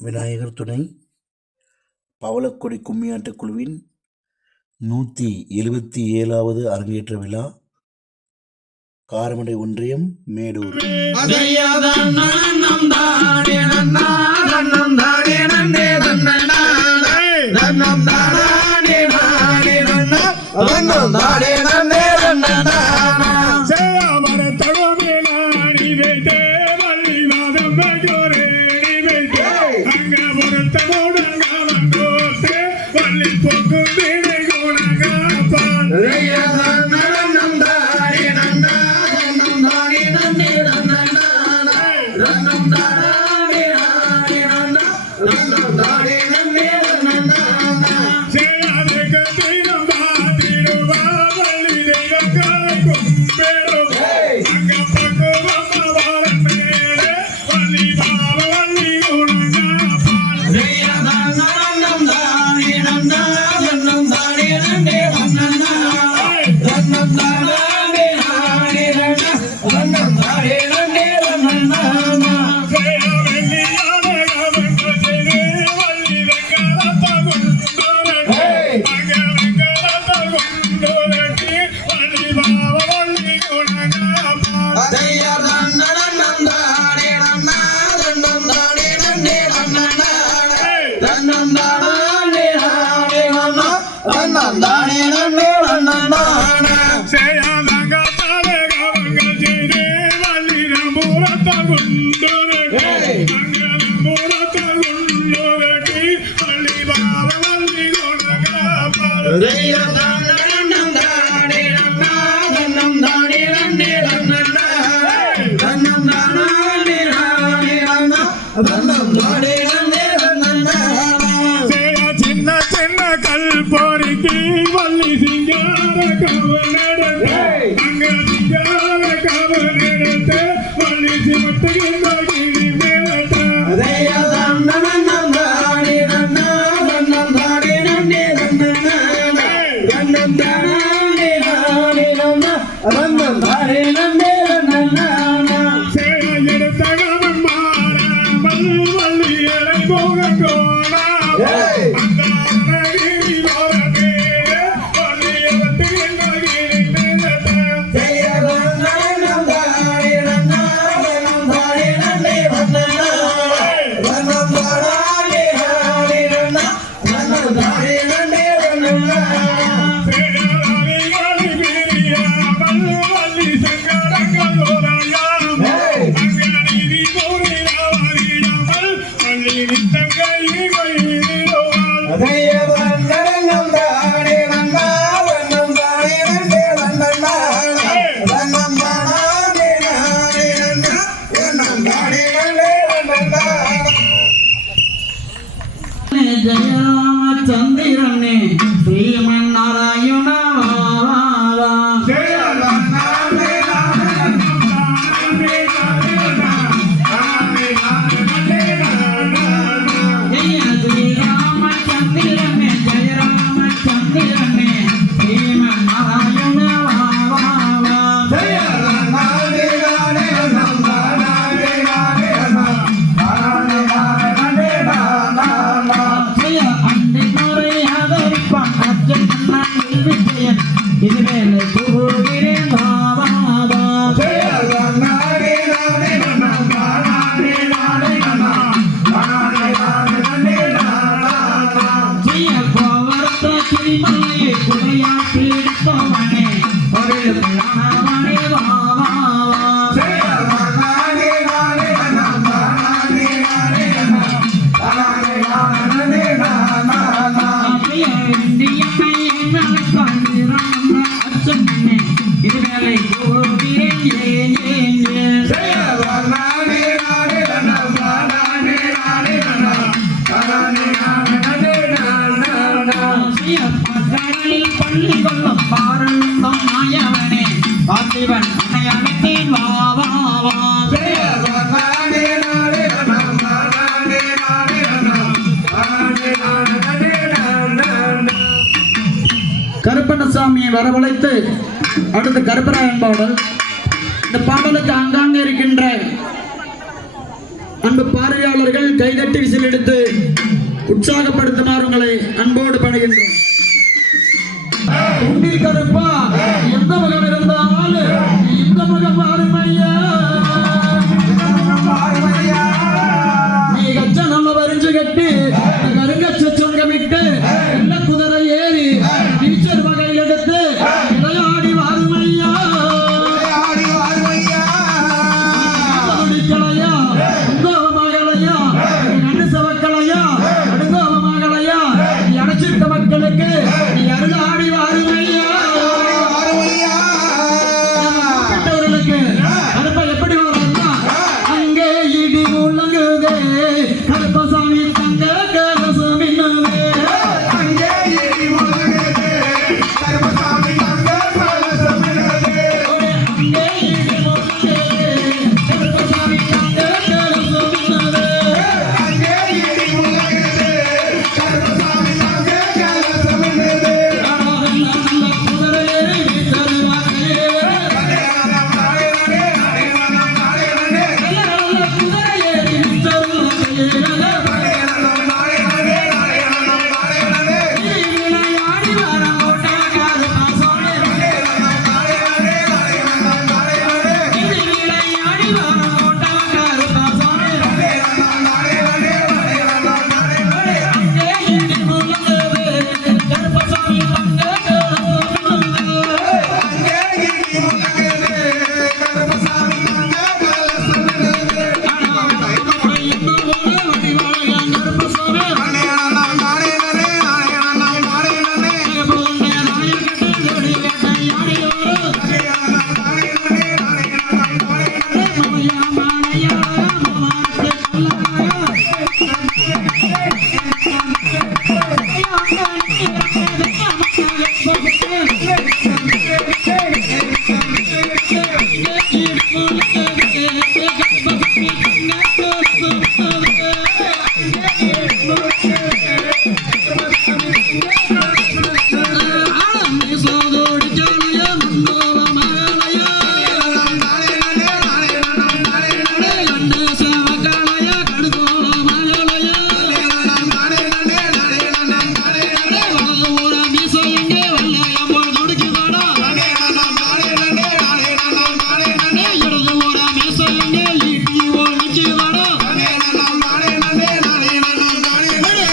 விநாயகர் துணை பவளக்கொடி கும்மியாட்டக் குழுவின் 177வது அரங்கேற்ற விழா காரமடை ஒன்றியம் மேடூர். சின்ன சின்ன கல்பொறிக்கு வள்ளி சிங்கார கவனெடுத்து அங்க சிங்கார கவனெடுத்து வள்ளி சிமட்டுகின்ற கிளி மேலட்ட சந்திரனே ஸ்ரீமன் நாராயண ஸ்ரீராமச்சந்திரனே ஜெய ராமச்சந்திரனே ஸ்ரீமன் நாராயண இதுவேலை போகிறேன் பாபா மலையை குடையாற்றி எடுப்பவனே ஒரு பிராணவனே பாபா இதுவேலை போகிறேன் பள்ளி கொள்ளும் பாரந்தம் மாயவனே பார்த்திவன் உன்னை அழைத்தேன் வா வா வா கருப்பணசாமியை வரவழைத்து அடுத்து கருப்பராயன் பாடல். இந்த பாடலுக்கு அங்காங்க இருக்கின்ற அன்பு பார்வையாளர்கள் கைதட்டி விசில் எடுத்து உற்சாகப்படுத்துமாறு உங்களை அன்போடு பணிகின்றோம். உண்டில் கருப்பா எந்த மகம் இருந்தாலும் இந்த மகம் அருமையா நீ கச்ச நம்ம வரிஞ்சு கட்டி கருங்கச்ச சுங்கமிட்டு என்ன குதிரை ஏறி டீச்சர் வகையில் எடுத்து விளையாடி வாருமையா கலையா உங்கோகமாகலையா நண்டு சவக்கலையா அடுங்கோகமாகலையா நீ அடைச்சிட்ட மக்களுக்கு நீ அருளாடி வாருமையா கருப்பா எப்படி வர்றா அங்கே இடி முழங்குதே கருப்பசாமி தங்க கலசம் இன்னுதே அங்கே இடி முழங்குதே கருப்பசாமி தங்க கலசம் இன்னுதே அங்கே இடி முழங்குதே கருப்பசாமி தங்க கலசம் இன்னுதே அங்கே இடி முழங்குதே கருப்பசாமி தங்க கலசம் இன்னுதே நல்ல குதிரையே தருவாரே நல்ல குதிரையே தருவாரே விளையாடி வர ஓட்டாகாது பாசமே விளையாடி வர ஓட்டாகாது பாசமே அங்கே இடி முழங்குதே கருப்பசாமி தங்க கலசம் இன்னுதே அங்கே இடி முழங்குதே கருப்பசாமி தங்க கலசம் இன்னுதே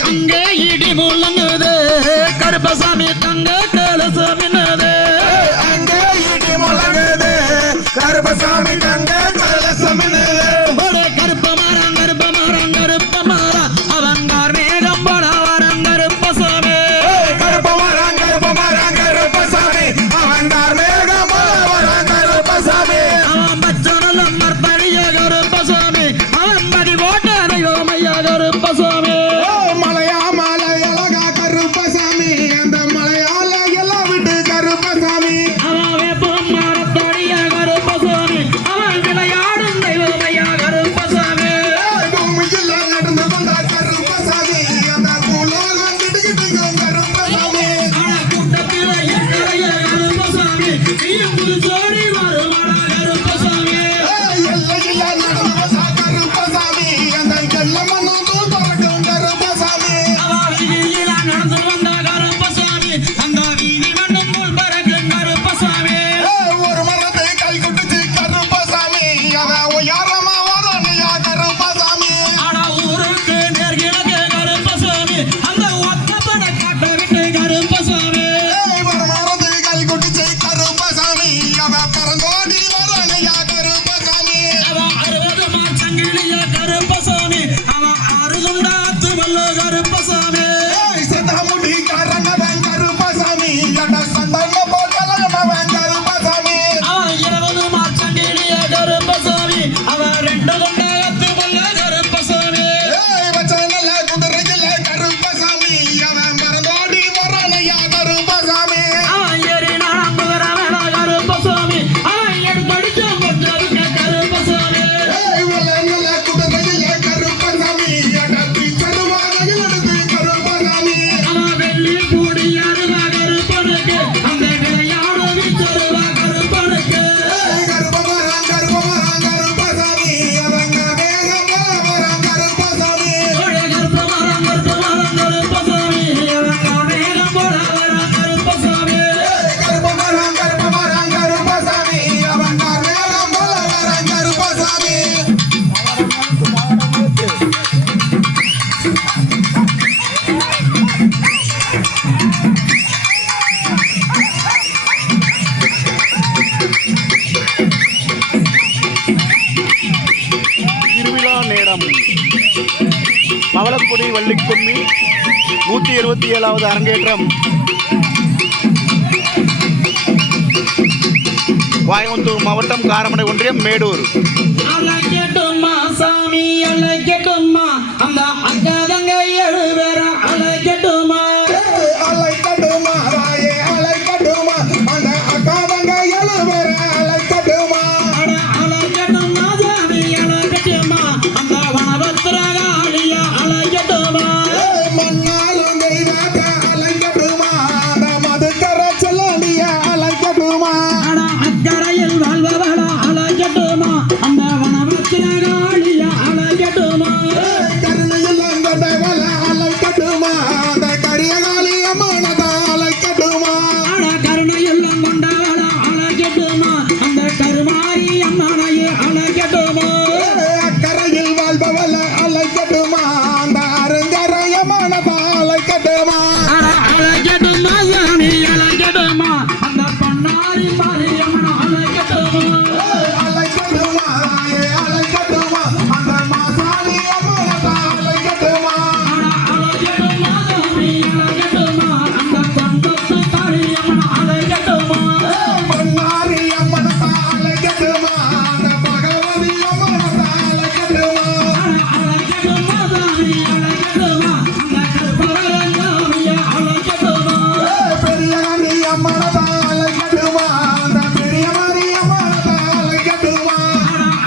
அங்கே இடி முழங்குதே கருப்பசாமி தங்க கலசம் இன்னுதே அங்கே இடி முழங்குதே கருப்பசாமி தங்க கலசம் இன்னுதே ஒரே கருப்ப மரம் அவங்கார் மேகம் போல வரம் கருப்பசாமி கருப்பசாமி அவன்தார் மேகம் வரான் கருப்பசாமி அவன் பச்சனல்ல மற்படிய கருப்பசாமி அவன் மதி போட்ட யோமையா கருப்பசாமி மலையா மலை அழகா கருப்பசாமி அந்த மலையால எல்லாம் விட்டு கருப்பசாமி அவன் வேப்பம் மரத்தடிய கருப்பசாமி அவன் விளையாடும் தெய்வமையா கருப்பசாமி பூமியில் நடந்து வந்த கருப்பசாமி அந்த பூலோகம் கிட்டுக்கிட்டு கருப்பசாமி கூட்டத்தில் எங்களைய கருப்பசாமி நீயும் புதுச்சோடி வருவாடா கருப்பசாமி எல்லையில் நடந்து வந்த கருப்பசாமி அந்த எல்லம்மனும் தூக்கம் கருப்பசாமி அவன் வீதியில நடந்து வந்த கருப்பசாமி அந்த வீதி மண்ணும் முள் பறக்கும் கருப்பசாமி ஒரு மரத்தை கை குட்டுச்சு கருப்பசாமி அவன் உயரமா வரணியா கருப்பசாமி ஆனா ஊருக்கு நேர்கிழக்கு கருப்பசாமி அந்த ஒத்தப்பட காட்ட விட்டு கருப்பசாமி ஒரு மரத்தை கை குட்டுச்சு கருப்பசாமி அவன் பறந்தோடி வரணியா கருப்பசாமி அவன் 60 மாச்சங்கிலிய கருப்பசாமி அவன் அறுதுண்டாத்து வல்ல கருப்பசாமி சதாமுடி காரணவன் கருப்பசாமி எட சந்தன போட்டலவன் கருப்பசாமி அவன் 20 மாச்சங்கிலிய கருப்பசாமி அவன் 2 குண்டாத்து வல்ல கருப்பசாமி வச்சனல குதிரையில கருப்பசாமி அவன் பறந்தோடி வரணியா கருப்பசாமி அவன் ஏறி நாம்புகிற வேள கருப்பசாமி அவன் எடுத்தடிச்ச முற்றதுக்க கருப்பசாமி குதிரையில கருப்பசாமி எட பிச்சருவாதையில் எடுத்து நேரம். பவளக்குடி வள்ளிக்கும்மி 177வது அரங்கேற்றம். கோயம்புத்தூர் மாவட்டம் காரமடை ஒன்றியம் மேடூர். அழைக்கட்டுமா சாமி அழைக்கட்டுமா அந்த அக்காதங்க 7 பேர அழைக்கட்டுமா அழைக்கட்டுமா ராயே அழைக்கட்டுமா அந்த அக்காதங்க 7 பேர அழைக்கட்டுமா அழைக்கட்டுமா சாமி அழைக்கட்டுமா அந்த வனபத்திரகாளிய அழைக்கட்டுமா மண்ணாலும் தெய்வத்தை அழைக்கட்டுமா அந்த மதுக்கர செல்லடிய அழைக்கட்டுமா அக்கரையில் வாழ்பவள அழைக்கட்டுமா அந்த வனபத்திரகாளிய அழைக்கட்டுமா கருணையில் அங்கதவள அழைக்கட்டுமா அந்த கரியகாளி அம்மனத அழைக்கட்டுமா கருணையுள்ள கொண்டவள அழைக்கட்டுமா அந்த கருமாரி அம்மனைய அழைக்கட்டுமா அக்கரையில் வாழ்பவள அழைக்கட்டுமா அந்த அருங்கரையம்மனத அழைக்கட்டுமா அழைக்கட்டுமா சாமி அழைக்கட்டுமா அந்த பொன்னாரி மாரியம்மன அழைக்கட்டுமா அழைக்கட்டுமா ராயே அழைக்கட்டுமா அந்த மாசாணி அம்மனத அழைக்கட்டுமா அழைக்கட்டுமா சாமி அழைக்கட்டுமா அந்த கொண்டத்து காளியம்மன அழைக்கட்டுமா பொன்னாரி அம்மனத அழைக்கட்டுமா அந்த பகவதி அம்மனத அழைக்கட்டுமா அழைக்கட்டுமா சாமி அழைக்கட்டுமா அந்த கற்பகரஞ்சாமிய அழைக்கட்டுமா பெரியகாளி அம்மனத அழைக்கட்டுமா அந்த பெரியமாரி அம்மனத அழைக்கட்டுமா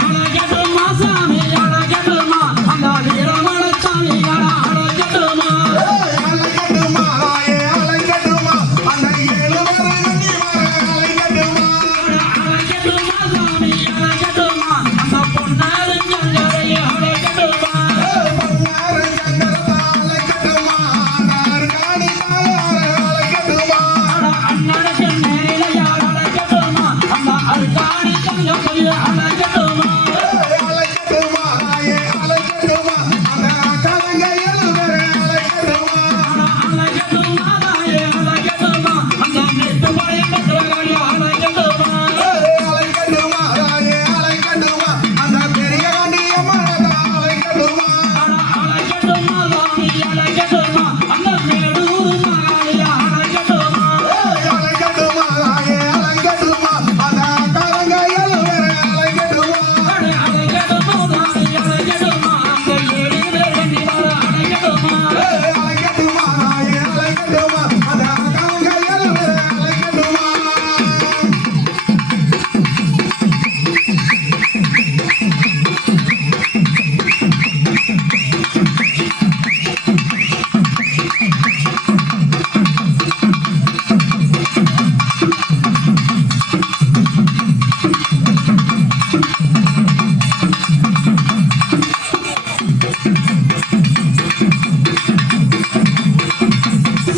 அழைக்கட்டுமா சாமி அழைக்கட்டுமா அந்த வீரமணச்சாமிய அழைக்கட்டுமா அழைக்கட்டுமா ராயே அழைக்கட்டுமா அந்த 7 பேரை நம்பி வர அழைக்கட்டுமா அழைக்கட்டுமா சாமி அழைக்கட்டுமா அந்த பொன்னாரஞ்சங்கரைய அழைக்கட்டுமா பொன்னாரு சங்கரத அழைக்கட்டுமா அந்த அருகாணி தாயார அழைக்கட்டுமா அண்ணனுக்கு நேரிலையா அழைக்கட்டுமா அந்த அருகாணி தங்கரைய அழைக்கட்டுமா அழைக்கட்டுமா ராயே அழைக்கட்டுமா அந்த அக்காதங்க 7 பேரை அழைக்கட்டுமா அழைக்கட்டுமா தாயே அழைக்கட்டுமா அந்த நெட்டுப்பாளைய பத்திரகாளிய அழைக்கட்டுமா அழைக்கட்டுமா ராயே அழைக்கட்டுமா அந்த பெரியகாண்டி அம்மனத அழைக்கட்டுமா அழைக்கட்டுமா சாமி அழைக்கட்டுமா அந்த மேடூர் மகாளிய அழைக்கட்டுமா அழைக்கட்டுமா ராயே அழைக்கட்டுமா அந்த அக்காதங்க 7 பேரை அழைக்கட்டுமா அழைக்கட்டுமா சாமி அழைக்கட்டுமா அந்த 7 பேர் கண்டி வர அழைக்கட்டுமா அழைக்கட்டுமா ராயே அழைக்கட்டுமா அந்த அக்காதங்க 7 பேரை அழைக்கட்டுமா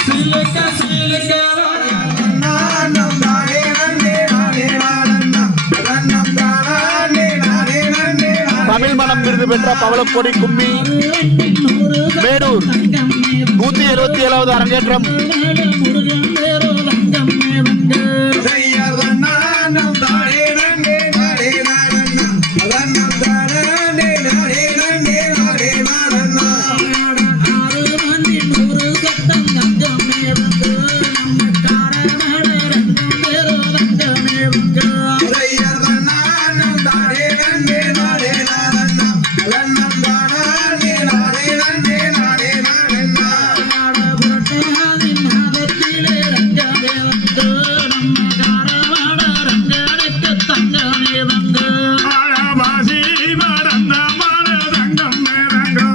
சிலுக்க சிலுக்க தமிழ் மனம் விருது பெற்ற பவளக்கொடி கும்மி மேடூர் 177வது அரங்கேற்றம். முருகன் வேறோ லங்கம் வந்து ஆழபாசி மறந்த மனதங்கம் மேரங்கோ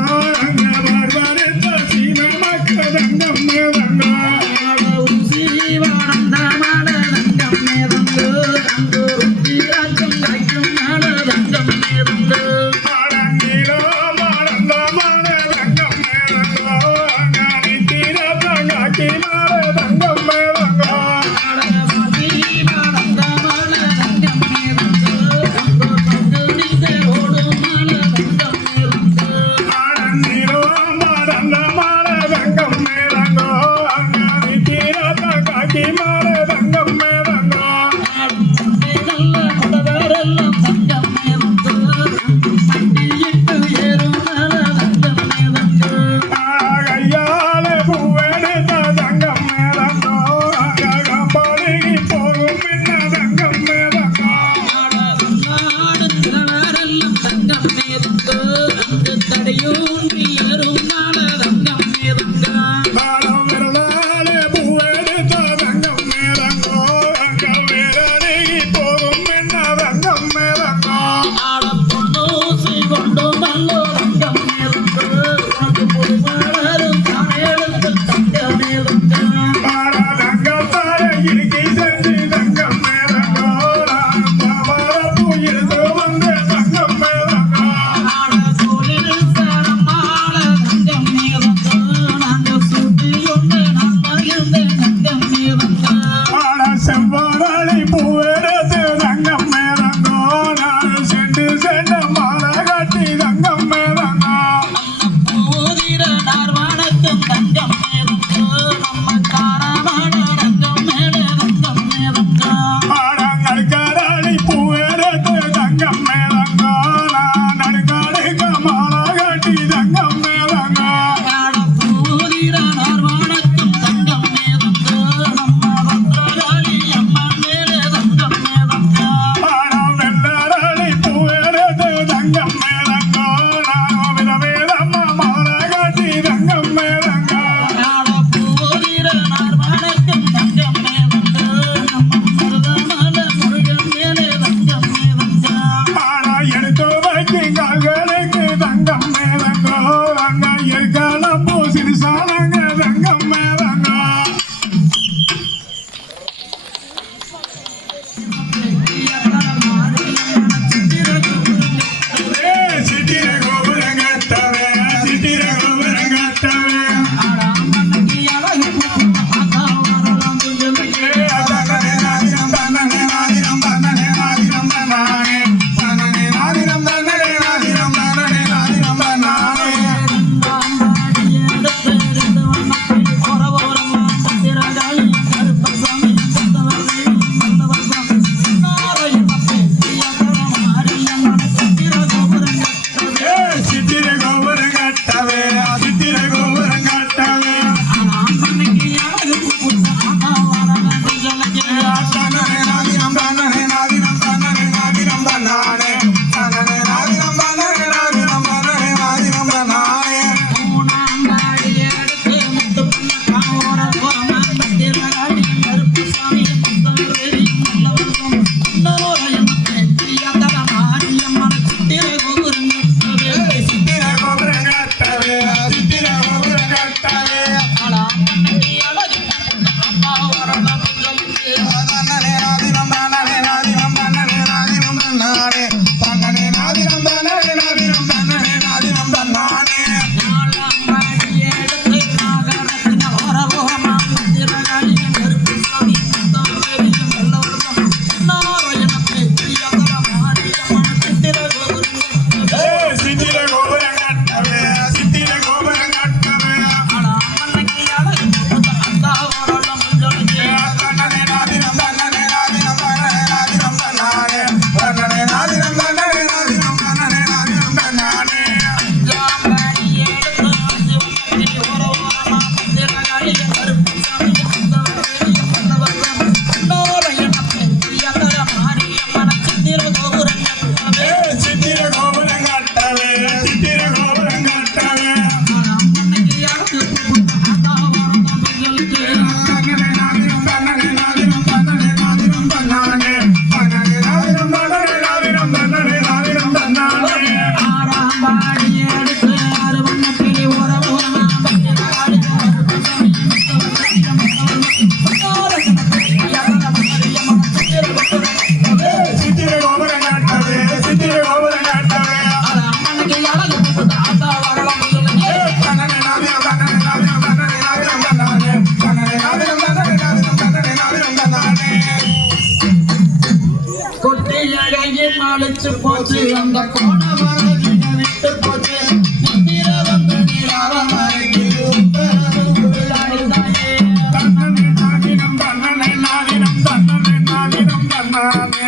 அழகையும் அழைச்சு போச்சு அந்த கோண மரகின விட்டு போச்சு நித்திர வந்து நிலாவ மறைக்கு உத்தரவுள்ளாடுதாயே தன்னனே நாவினம் தன்னனே நாவினம் தன்னனே நாவினம் தன்னானே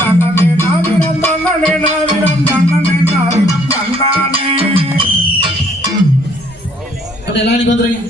தன்னனே நாவினம் தன்னனே நாவினம் தன்னனே நாவினம் தன்னானே எல்லாரும் வந்துருங்க